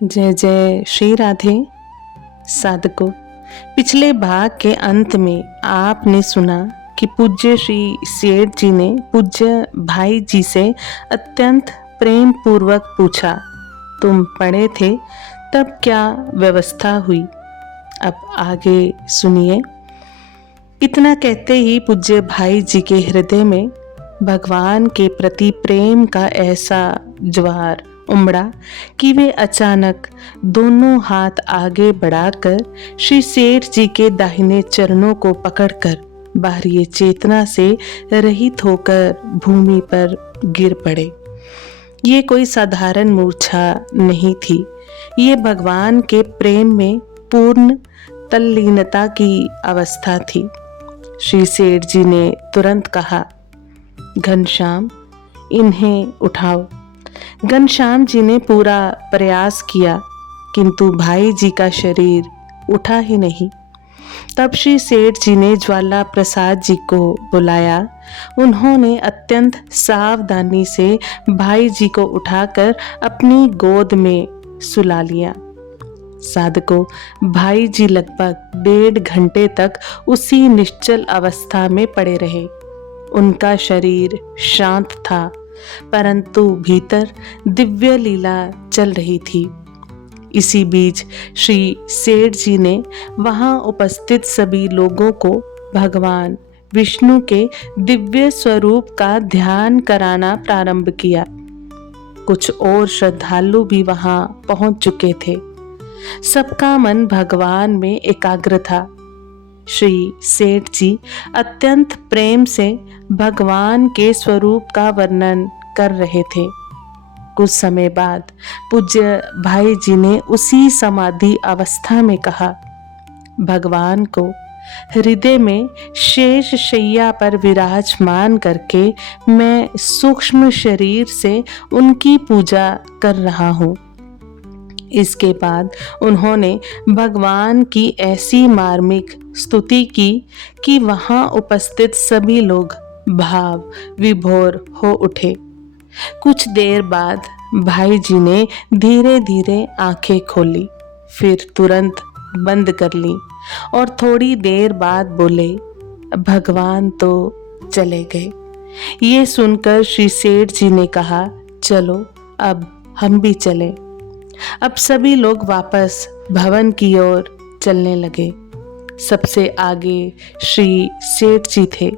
जय जय श्री राधे। साधकों, पिछले भाग के अंत में आपने सुना कि पूज्य श्री सेठ जी ने पूज्य भाई जी से अत्यंत प्रेम पूर्वक पूछा, तुम पढ़े थे तब क्या व्यवस्था हुई। अब आगे सुनिए। इतना कहते ही पूज्य भाई जी के हृदय में भगवान के प्रति प्रेम का ऐसा ज्वार उमड़ा कि वे अचानक दोनों हाथ आगे बढ़ाकर श्री सेठ जी के दाहिने चरणों को पकड़कर बाहरी चेतना से रहित होकर भूमि पर गिर पड़े। ये कोई साधारण मूर्छा नहीं थी, ये भगवान के प्रेम में पूर्ण तल्लीनता की अवस्था थी। श्री सेठ जी ने तुरंत कहा, घनश्याम इन्हें उठाओ। घनश्याम जी ने पूरा प्रयास किया किंतु भाई जी का शरीर उठा ही नहीं। तब श्री सेठ जी ने ज्वाला प्रसाद जी को बुलाया। उन्होंने अत्यंत सावधानी से भाई जी को उठाकर अपनी गोद में सुला लिया। साधकों, भाई जी लगभग 1.5 घंटे तक उसी निश्चल अवस्था में पड़े रहे। उनका शरीर शांत था परंतु भीतर दिव्य लीला चल रही थी। इसी बीच श्री सेठ जी ने वहां उपस्थित सभी लोगों को भगवान विष्णु के दिव्य स्वरूप का ध्यान कराना प्रारंभ किया। कुछ और श्रद्धालु भी वहां पहुंच चुके थे। सबका मन भगवान में एकाग्र था। श्री सेठ जी अत्यंत प्रेम से भगवान के स्वरूप का वर्णन कर रहे थे। कुछ समय बाद पूज्य भाई जी ने उसी समाधि अवस्था में कहा, भगवान को हृदय में शेष शैया पर विराजमान करके मैं सूक्ष्म शरीर से उनकी पूजा कर रहा हूँ। इसके बाद उन्होंने भगवान की ऐसी मार्मिक स्तुति की कि वहां उपस्थित सभी लोग भाव विभोर हो उठे। कुछ देर बाद भाई जी ने धीरे धीरे आंखें खोली, फिर तुरंत बंद कर ली और थोड़ी देर बाद बोले, भगवान तो चले गए। ये सुनकर श्री सेठ जी ने कहा, चलो अब हम भी चले। अब सभी लोग वापस भवन की ओर चलने लगे। सबसे आगे श्री सेठ जी थे।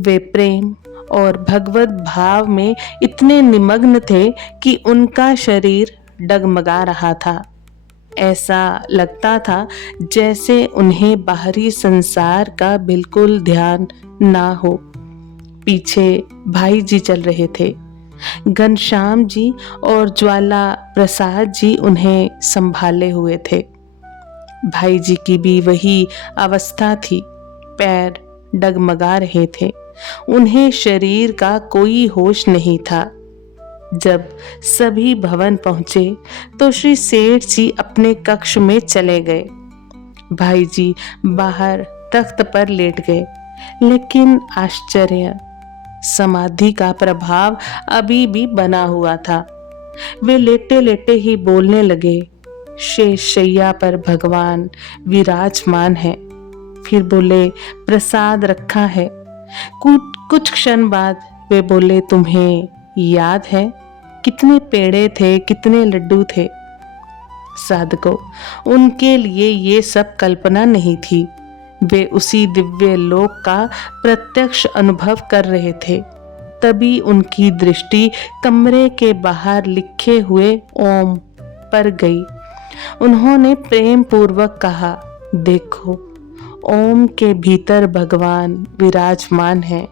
वे प्रेम और भगवत भाव में इतने निमग्न थे कि उनका शरीर डगमगा रहा था। ऐसा लगता था जैसे उन्हें बाहरी संसार का बिल्कुल ध्यान ना हो। पीछे भाई जी चल रहे थे। घनश्याम जी और ज्वाला प्रसाद जी उन्हें संभाले हुए थे। भाई जी की भी वही अवस्था थी, पैर डगमगा रहे थे। उन्हें शरीर का कोई होश नहीं था। जब सभी भवन पहुंचे तो श्री सेठ जी अपने कक्ष में चले गए। भाई जी बाहर तख्त पर लेट गए, लेकिन आश्चर्य, समाधि का प्रभाव अभी भी बना हुआ था। वे लेटे लेटे ही बोलने लगे, शेष शैया पर भगवान विराजमान है। फिर बोले, प्रसाद रखा है। कुछ क्षण बाद वे बोले, तुम्हें याद है कितने पेड़े थे, कितने लड्डू थे। साधकों, उनके लिए ये सब कल्पना नहीं थी। वे उसी दिव्य लोक का प्रत्यक्ष अनुभव कर रहे थे। तभी उनकी दृष्टि कमरे के बाहर लिखे हुए ओम पर गई। उन्होंने प्रेम पूर्वक कहा, देखो ओम के भीतर भगवान विराजमान है।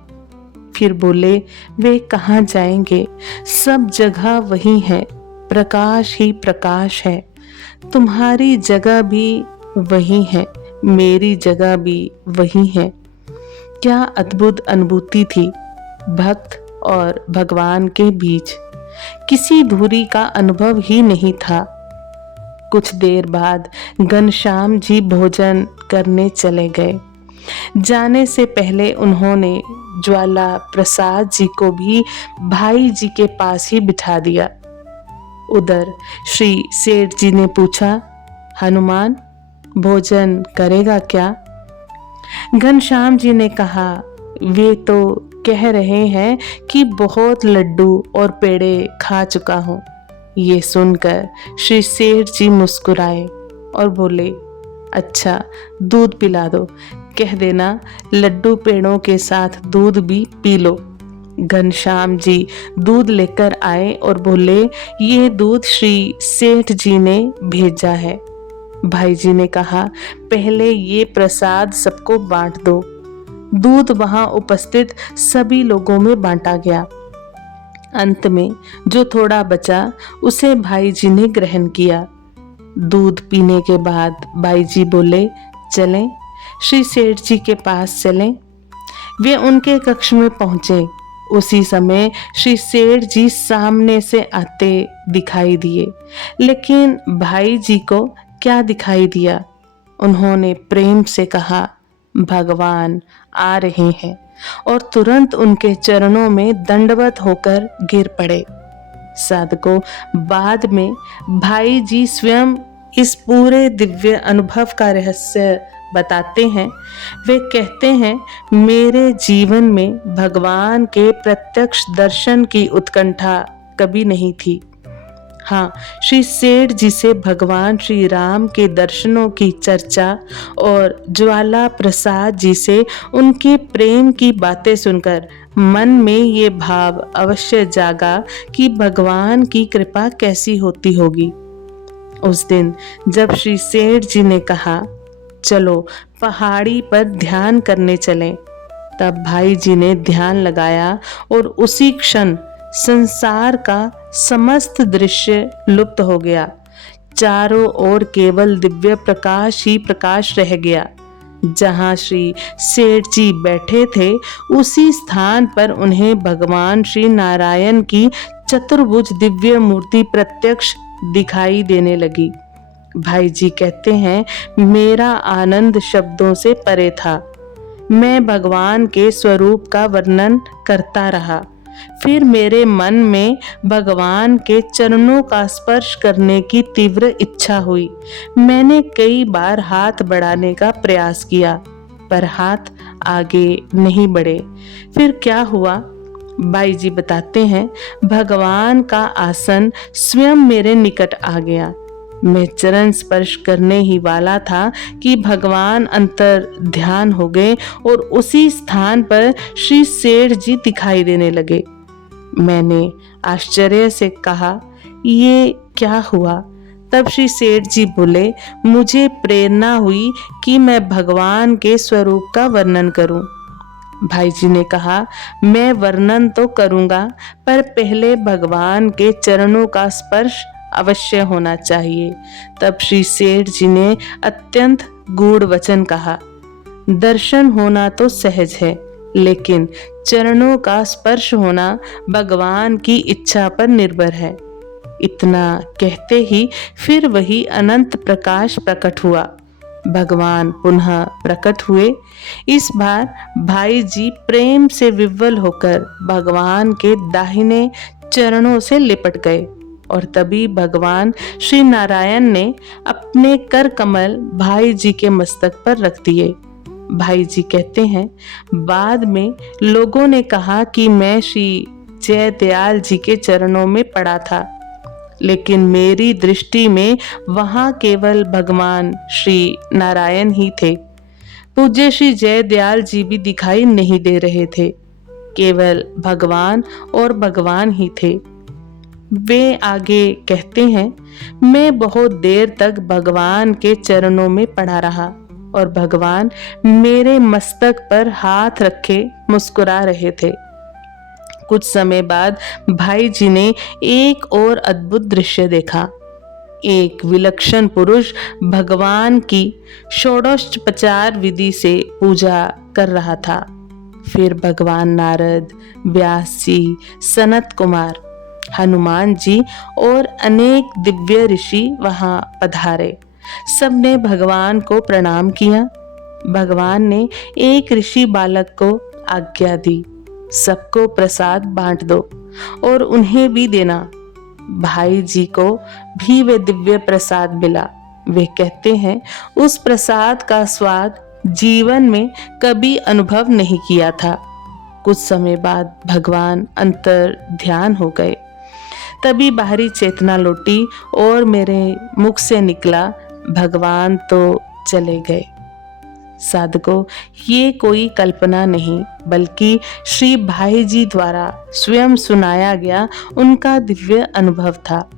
फिर बोले, वे कहाँ जाएंगे, सब जगह वही है, प्रकाश ही प्रकाश है। तुम्हारी जगह भी वही है, मेरी जगह भी वही है। क्या अद्भुत अनुभूति थी। भक्त और भगवान के बीच किसी दूरी का अनुभव ही नहीं था। कुछ देर बाद घनश्याम जी भोजन करने चले गए। जाने से पहले उन्होंने ज्वाला प्रसाद जी को भी भाई जी के पास ही बिठा दिया। उधर श्री सेठ जी ने पूछा, हनुमान भोजन करेगा क्या? घनश्याम जी ने कहा, वे तो कह रहे हैं कि बहुत लड्डू और पेड़े खा चुका हूँ। ये सुनकर श्री सेठ जी मुस्कुराए और बोले, अच्छा दूध पिला दो, कह देना लड्डू पेड़ों के साथ दूध भी पी लो। घनश्याम जी दूध लेकर आए और बोले, ये दूध श्री सेठ जी ने भेजा है। भाई जी ने कहा, पहले ये प्रसाद सबको बांट दो। दूध वहां उपस्थित सभी लोगों में बांटा गया। अंत में जो थोड़ा बचा उसे भाई जी ने ग्रहण किया। दूध पीने के बाद भाई जी बोले, चलें, श्री सेठ जी के पास चलें। वे उनके कक्ष में पहुंचे। उसी समय श्री सेठ जी सामने से आते दिखाई दिए। लेकिन भाई जी को क्या दिखाई दिया? उन्होंने प्रेम से कहा, भगवान आ रहे हैं, और तुरंत उनके चरणों में दंडवत होकर गिर पड़े। साधकों, बाद में भाई जी स्वयं इस पूरे दिव्य अनुभव का रहस्य बताते हैं। वे कहते हैं, मेरे जीवन में भगवान के प्रत्यक्ष दर्शन की उत्कंठा कभी नहीं थी। हाँ, श्री सेठ जी से भगवान श्री राम के दर्शनों की चर्चा और ज्वाला प्रसाद जी से उनके प्रेम की बातें सुनकर मन में ये भाव अवश्य जागा कि भगवान की कृपा कैसी होती होगी। उस दिन जब श्री सेठ जी ने कहा, चलो पहाड़ी पर ध्यान करने चलें, तब भाई जी ने ध्यान लगाया और उसी क्षण संसार का समस्त दृश्य लुप्त हो गया। चारों ओर केवल दिव्य प्रकाश ही प्रकाश रह गया। जहां श्री सेठ जी बैठे थे उसी स्थान पर उन्हें भगवान श्री नारायण की चतुर्भुज दिव्य मूर्ति प्रत्यक्ष दिखाई देने लगी। भाई जी कहते हैं, मेरा आनंद शब्दों से परे था। मैं भगवान के स्वरूप का वर्णन करता रहा। फिर मेरे मन में भगवान के चरणों का स्पर्श करने की तीव्र इच्छा हुई। मैंने कई बार हाथ बढ़ाने का प्रयास किया, पर हाथ आगे नहीं बढ़े। फिर क्या हुआ? भाई जी बताते हैं, भगवान का आसन स्वयं मेरे निकट आ गया। मैं चरण स्पर्श करने ही वाला था कि भगवान अंतर ध्यान हो गए और उसी स्थान पर श्री सेठ जी दिखाई देने लगे। मैंने आश्चर्य से कहा, ये क्या हुआ? तब श्री सेठ जी बोले, मुझे प्रेरणा हुई कि मैं भगवान के स्वरूप का वर्णन करूं। भाई जी ने कहा, मैं वर्णन तो करूंगा, पर पहले भगवान के चरणों का स्पर्श अवश्य होना चाहिए। तब श्री सेठ जी ने अत्यंत गूढ़ वचन कहा, दर्शन होना तो सहज है, लेकिन चरणों का स्पर्श होना भगवान की इच्छा पर निर्भर है। इतना कहते ही फिर वही अनंत प्रकाश प्रकट हुआ। भगवान पुनः प्रकट हुए। इस बार भाई जी प्रेम से विह्वल होकर भगवान के दाहिने चरणों से लिपट गए, और तभी भगवान श्री नारायण ने अपने कर कमल भाई जी के मस्तक पर रख दिए। भाई जी कहते हैं, बाद में लोगों ने कहा कि मैं श्री जयदयाल जी के चरणों में पड़ा था, लेकिन मेरी दृष्टि में वहां केवल भगवान श्री नारायण ही थे। पूज्य श्री जयदयाल जी भी दिखाई नहीं दे रहे थे, केवल भगवान और भगवान ही थे। वे आगे कहते हैं, मैं बहुत देर तक भगवान के चरणों में पड़ा रहा और भगवान मेरे मस्तक पर हाथ रखे मुस्कुरा रहे थे। कुछ समय बाद भाई जी ने एक और अद्भुत दृश्य देखा। एक विलक्षण पुरुष भगवान की षोडशोपचार विधि से पूजा कर रहा था। फिर भगवान नारद, व्यास जी, सनत कुमार, हनुमान जी और अनेक दिव्य ऋषि वहां पधारे। सबने भगवान को प्रणाम किया। भगवान ने एक ऋषि बालक को आज्ञा दी, सबको प्रसाद बांट दो और उन्हें भी देना। भाई जी को भी वे दिव्य प्रसाद मिला। वे कहते हैं उस प्रसाद का स्वाद जीवन में कभी अनुभव नहीं किया था। कुछ समय बाद भगवान अंतर ध्यान हो गए। तभी बाहरी चेतना लौटी और मेरे मुख से निकला, भगवान तो चले गए। साधकों, ये कोई कल्पना नहीं बल्कि श्री भाई जी द्वारा स्वयं सुनाया गया उनका दिव्य अनुभव था।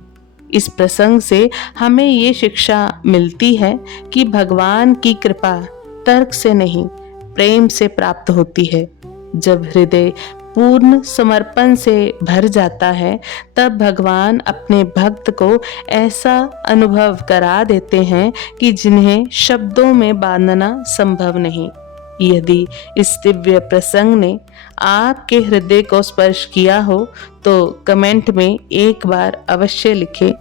इस प्रसंग से हमें ये शिक्षा मिलती है कि भगवान की कृपा तर्क से नहीं, प्रेम से प्राप्त होती है। जब हृदय पूर्ण समर्पण से भर जाता है, तब भगवान अपने भक्त को ऐसा अनुभव करा देते हैं कि जिन्हें शब्दों में बांधना संभव नहीं। यदि इस दिव्य प्रसंग ने आपके हृदय को स्पर्श किया हो तो कमेंट में एक बार अवश्य लिखें,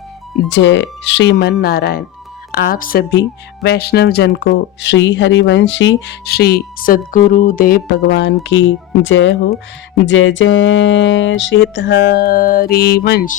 जय श्रीमन नारायण। आप सभी वैष्णव जन को श्री हरिवंशी श्री सद्गुरु देव भगवान की जय हो। जय जय श्री हरिवंश।